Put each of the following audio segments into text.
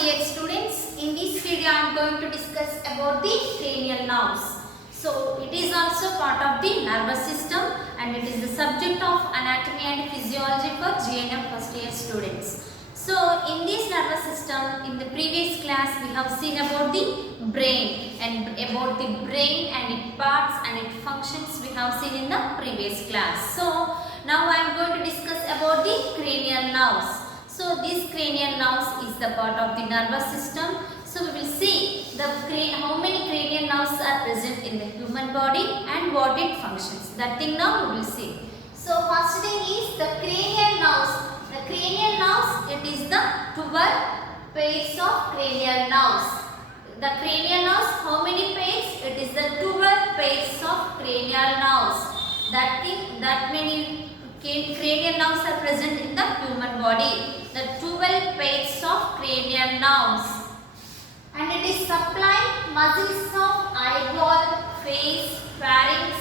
dear students, in this video I am going to discuss about the cranial nerves. So it is also part of the nervous system and it is the subject of anatomy and physiology for GNM first year students. So in this nervous system, in the previous class we have seen about the brain and about the brain and its parts and its functions we have seen in the previous class. So now I am going to discuss about the cranial nerves. So this cranial nerves is the part of the nervous system. So we will see how many cranial nerves are present in the human body and what it functions. That thing now we will see. So first thing is the cranial nerves. The cranial nerves, it is the 12 pairs of cranial nerves. The cranial nerves, how many pairs? It is the 12 pairs of cranial nerves. That many cranial nerves are present in the human body. The 12 pairs of cranial nerves, and it is supplying muscles of eyeball, face, pharynx,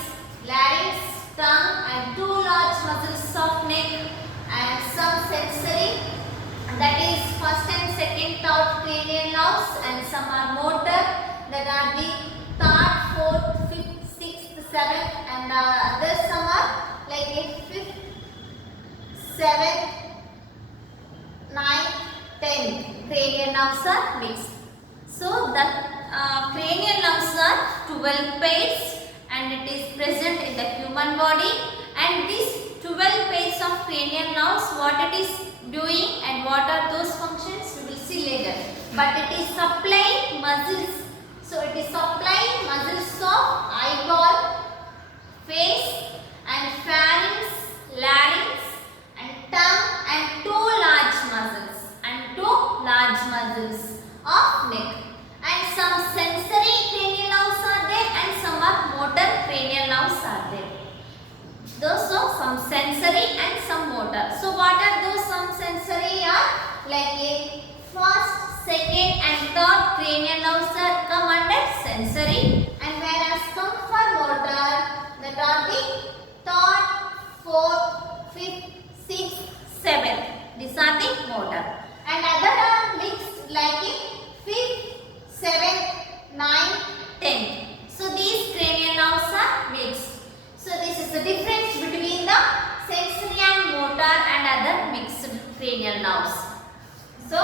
larynx, tongue and two large muscles of neck and some sensory, that is first and second, third cranial nerves, and some are motor, that are the third, fourth, fifth, sixth, seventh, and others some are like a fifth, seventh, 9th, 10th cranial nerves are mixed. So the cranial nerves are 12 pairs and it is present in the human body, and these 12 pairs of cranial nerves, what it is doing and what are those functions we will see later. But it is supplying muscles. So it is supplying muscles of eyeball, face and pharynx, larynx and tongue and two large muscles of neck, and some sensory cranial nerves are there and some are motor cranial nerves are there. Those are some sensory and some motor. So what are those some sensory are like a first, second and third cranial nerves are come under sensory, and whereas come for motor, that are the third, fourth, fifth, sixth, seventh. These are the motor, and other are mixed like in 5th, 7th, 9th, 10th. So these cranial nerves are mixed. So this is the difference between the sensory and motor and other mixed cranial nerves. So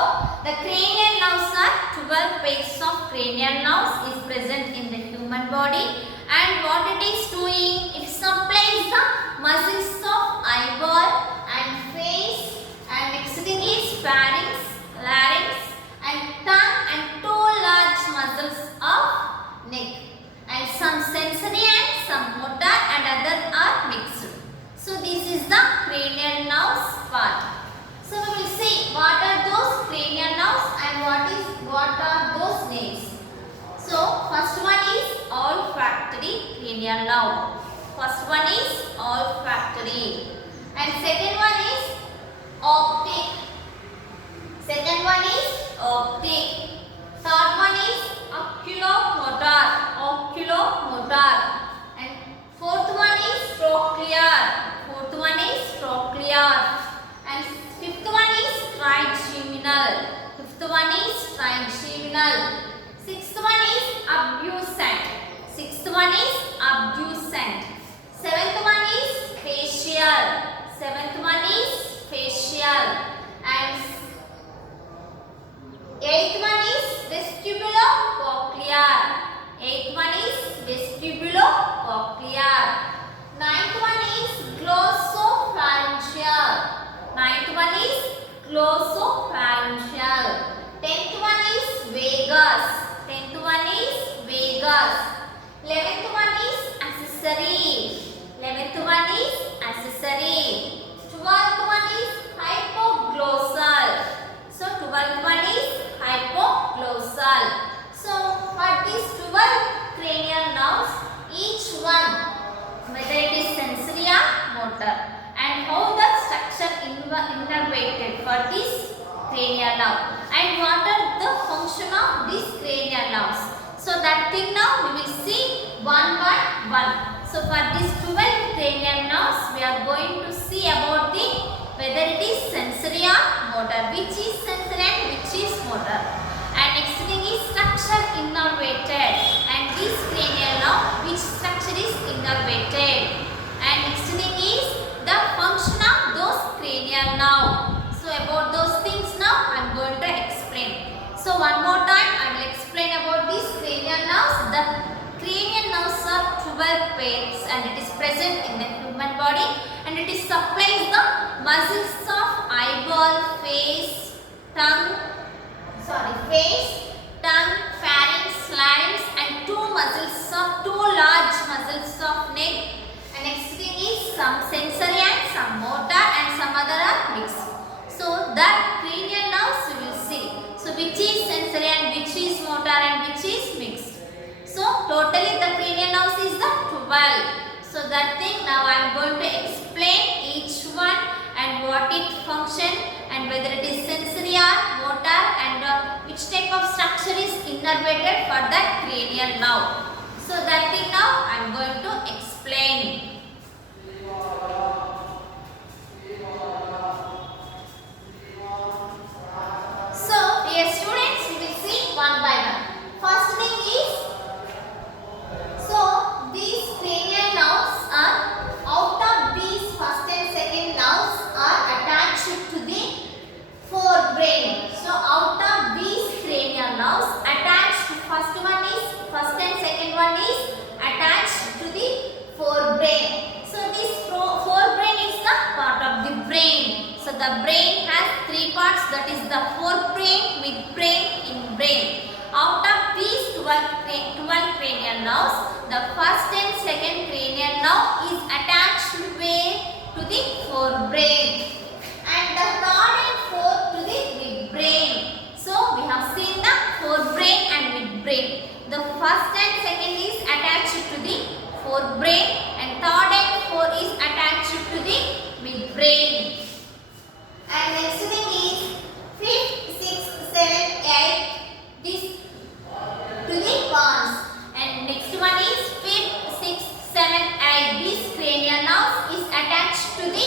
the cranial nerves are 12 pairs of cranial nerves is present in the human body, and what it is doing, it supplies the muscles of eyeball and face, and next thing is pharynx, larynx and tongue and two large muscles of neck, and some sensory and some motor and other are mixed. So this is the cranial nerves part. So we will see what are those cranial nerves and what are those names. So first one is olfactory cranial nerve. First one is olfactory, and second one is optic. Second one is optic. Third one is oculomotor. And fourth one is trochlear. And fifth one is trigeminal. Sixth one is abducent. Seventh one is facial. And eighth one is vestibulocochlear. Ninth one is glosopharyngeal. Tenth one is vagus. 11th one is accessory. 12th one is hypoglossal. So 12th one is hypoglossal. So for these 12 cranial nerves, each one, whether it is sensory or motor, and how the structure innervated for this cranial nerve, and what are the function of these cranial nerves. So that thing now we will see one by one. So for these 12 cranial nerves, we are going to see about the whether it is sensory or motor, which is sensory and which is motor. innervated, and this cranial nerve, which structure is innervated. And next thing is the function of those cranial nerve. So about those things now I am going to explain. So one more time I will explain about these cranial nerves. The cranial nerves are 12 pairs and it is present in the human body, and it is supplies the muscles of eyeball, face, tongue, pharynx, larynx, and two large muscles of neck. And next thing is some sensory and some motor and some other are mixed. So that cranial nerves we will see. So which is sensory and which is motor and which is mixed. So totally the cranial nerves is the 12. So that thing now I am going to explain each one and what it function and whether it is sensory or motor and which type of structure is innervated for that cranial nerve. So that thing now I am going to explain. So dear students, we will see one by one. First thing is, so these cranial nerves are, out of these first and second nerves are attached to the forebrain. So out of these cranial nerves attached, first and second one is attached to the forebrain. So this forebrain is the part of the brain. So the brain has three parts, that is the forebrain, midbrain, hindbrain. Out of these 12 cranial nerves, the first and second cranial nerve is attached to the forebrain, and the third and fourth to the midbrain. So we have seen the forebrain and midbrain. The first and second is attached to the forebrain, and third and fourth is attached to the midbrain. And next thing is 5th, 6th, 7th, 8th, this to the pons. And next one is 5th, 6th, 7th, 8th. This cranial nerve is attached to the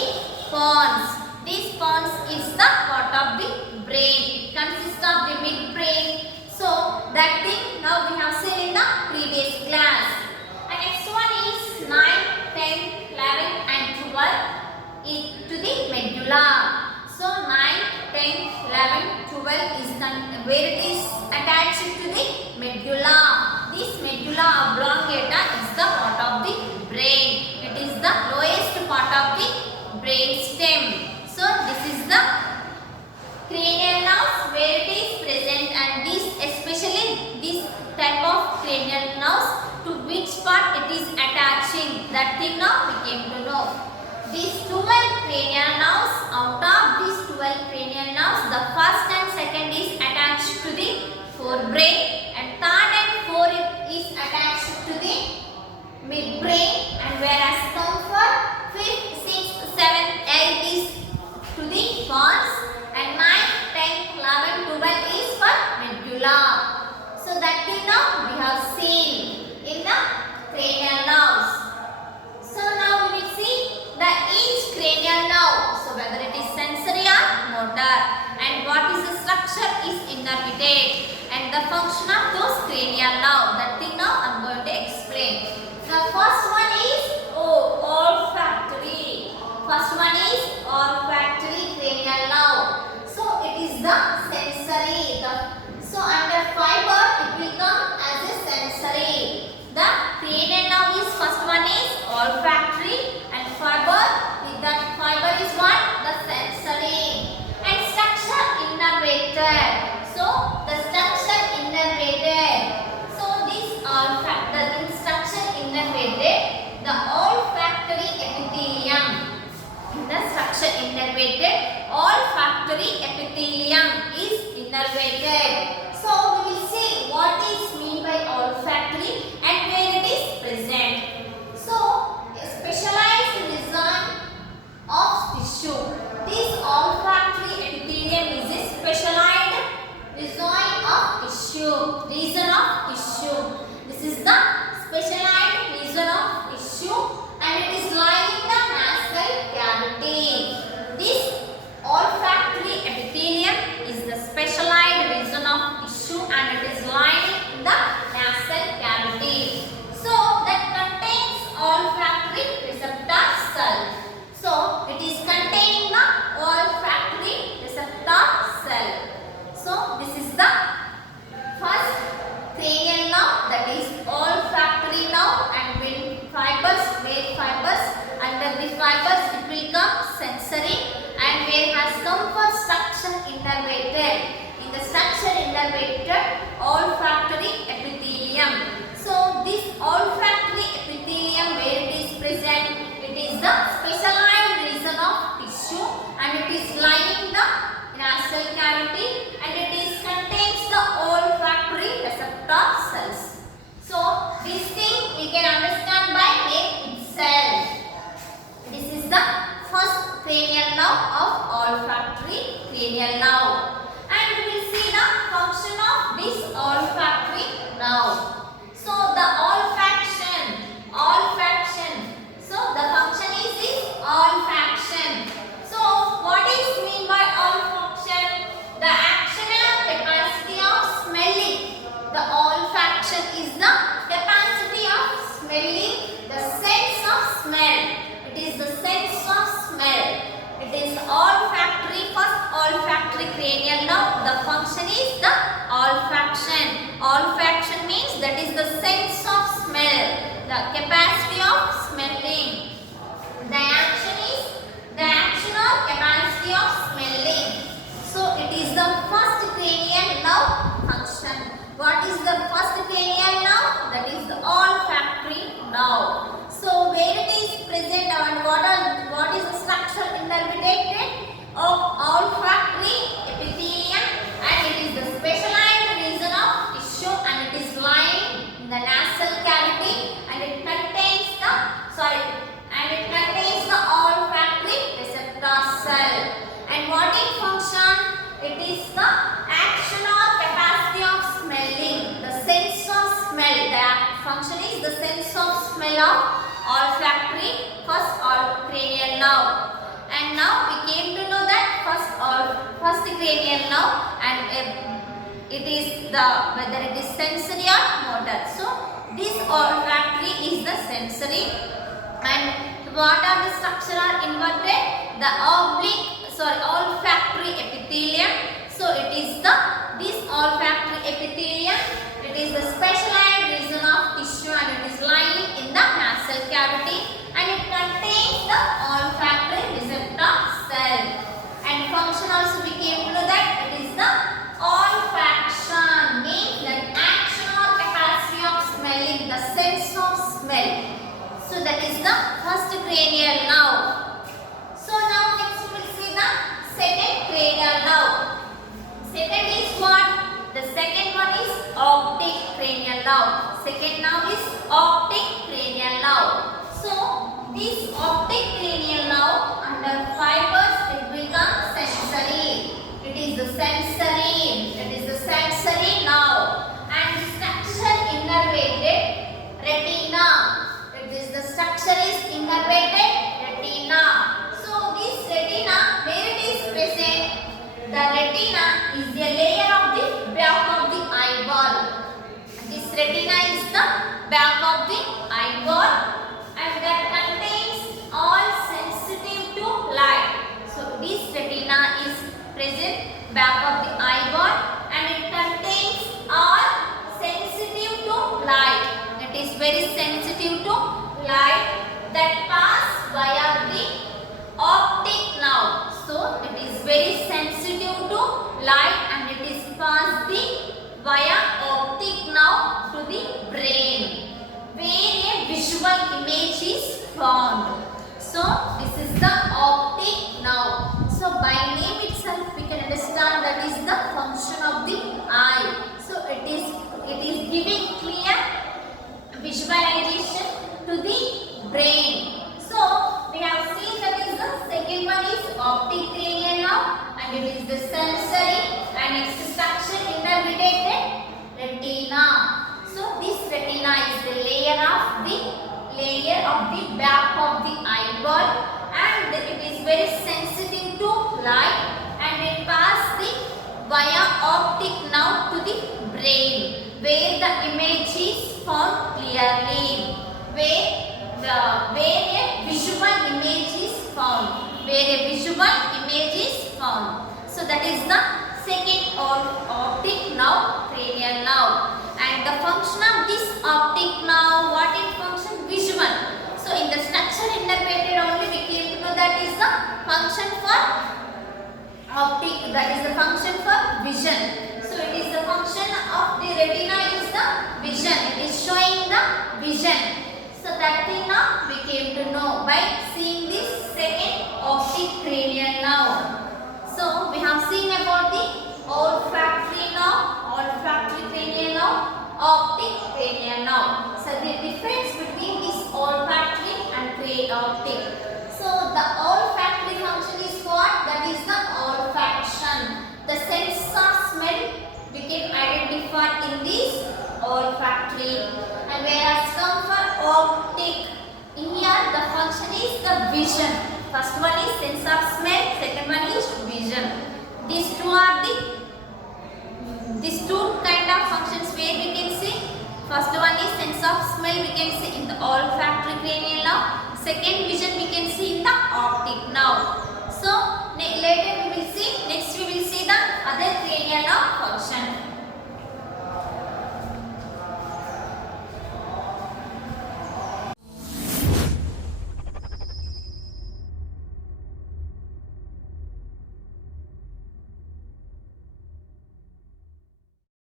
pons. This pons is the part of the brain. It consists of the midbrain. So that thing now we have seen in the previous class. And next one is 9, 10, 11 and 12 is to the medulla. So 9, 10, 11, 12 is the, where it is attached to the medulla. This medulla oblongata is the part of the brain. It is the lowest part of the brain stem. So this is the cranial nerves where it is present, and this especially this type of cranial nerves to which part it is attaching. That thing now we came to know. These 12 cranial nerves, out of these 12 cranial nerves, the first and second is attached to the forebrain, and third and fourth is attached to the midbrain, and whereas comfort 5th, 6th, 7th, 8th is to the pons, and 9th, 10th, 11th, 12th is for medulla. So that thing now we have seen in the cranial nerves. So now we will see the each cranial nerve. So whether it is sensory or motor, and what is the structure is innervated, and the function of those cranial nerve. That thing now I am going to explain. The first one is olfactory. First one is olfactory cranial nerve. So it is the sensory. So under fiber it will come as a sensory. The cranial nerve is first one is olfactory, and fiber with that fiber is what? The sensory. And structure innervated. So the structure innervated. So this the structure innervated, the olfactory epithelium. The structure innervated, olfactory epithelium is innervated. So we will see what is mean by olfactory and where it is present. So a specialized region of tissue. This olfactory epithelium is a specialized region of tissue. This is the specialized region of tissue, and it is lying in the nasal cavity. This olfactory epithelium is the specialized region of innervated olfactory epithelium. So this olfactory epithelium, where it is present, it is the specialized region of tissue and it is lining the nasal cavity and it is contains the olfactory receptor cells. So this thing we can understand by name itself. This is the first cranial nerve of olfactory cranial nerve, and we will see the function of this olfactory nerve. So the olfaction. So the function is this olfaction. So what is mean by olfaction? The action and capacity of smelling. The olfaction is the capacity of smelling, the sense of smell. It is the sense of smell. It is olfactory, first olfactory cranial nerve. The function is the olfaction. Olfaction means that is the sense of smell, the capacity of smelling. The action is the action or capacity of smelling. So it is the first cranial nerve function. What is the first cranial nerve? That is the olfactory nerve. So where it is present and what is the structure innervated of olfactory epithelium, and it is the specialized region of tissue and it is lying in the nasal cavity and it contains the olfactory receptor cell. And what it function? It is the action or capacity of smelling, the sense of smell. The function is the sense of smell of olfactory first cranial nerve. And now we came to know that first cranial nerve, and it is the whether it is sensory or motor. So this olfactory is the sensory, and what are the structure are inverted? The olfactory epithelium. So it is this olfactory epithelium. It is the specialized region of tissue and it is lying in the nasal cavity and it contains the olfactory receptor cell. And function also we came to know that it is the olfaction, means the action or capacity of smelling, the sense of smell. So that is the first cranial nerve. So now next we will see the second cranial nerve. Second is what? The second one is optic cranial nerve. Second nerve is optic cranial nerve. So this optic cranial nerve under fibers it becomes sensory. It is the sensory. It is the sensory nerve. And structure innervated retina. It is the structure is innervated retina. So this retina, where it is present? The retina is the layer of the back of the eyeball. This retina is the back of the eyeball and that contains all sensitive to light. So this retina is present back of the eyeball and it contains all sensitive to light. It is very sensitive to light that pass via the optic nerve. So it is very sensitive to light and it is passed via optic nerve to the brain where a visual image is formed. So this is the optic nerve. So by name itself we can understand that is the function of the eye. So it is giving clear visualization to the brain. So we have seen that is the second one is optic cranial nerve and it is the sensory and its structure innervated retina. So this retina is the layer of the back of the eyeball and it is very sensitive to light and it passes via optic nerve to the brain where the image is found clearly. Where a visual image is found. So that is the second optic nerve, cranial nerve. And the function of this optic nerve, what it function? Visual. So in the structure innervated only we came to know that is the function for optic, that is the function for vision. So it is the function function of the retina is the vision. It is showing the vision. So that thing now we came to know by seeing this second optic cranial nerve. So we have seen about the olfactory nerve, olfactory cranial nerve, optic cranial nerve. So the difference between this olfactory and optic. So the olfactory function is what? That is the olfaction. The sense of smell became identified in this olfactory. And whereas come for optic, in here the function is the vision. First one is sense of smell, second one is vision. These two are these two kind of functions where we can see. First one is sense of smell, we can see in the olfactory cranial nerve. Second, vision we can see in the optic nerve. So later we will see. Next we will see the other cranial nerve.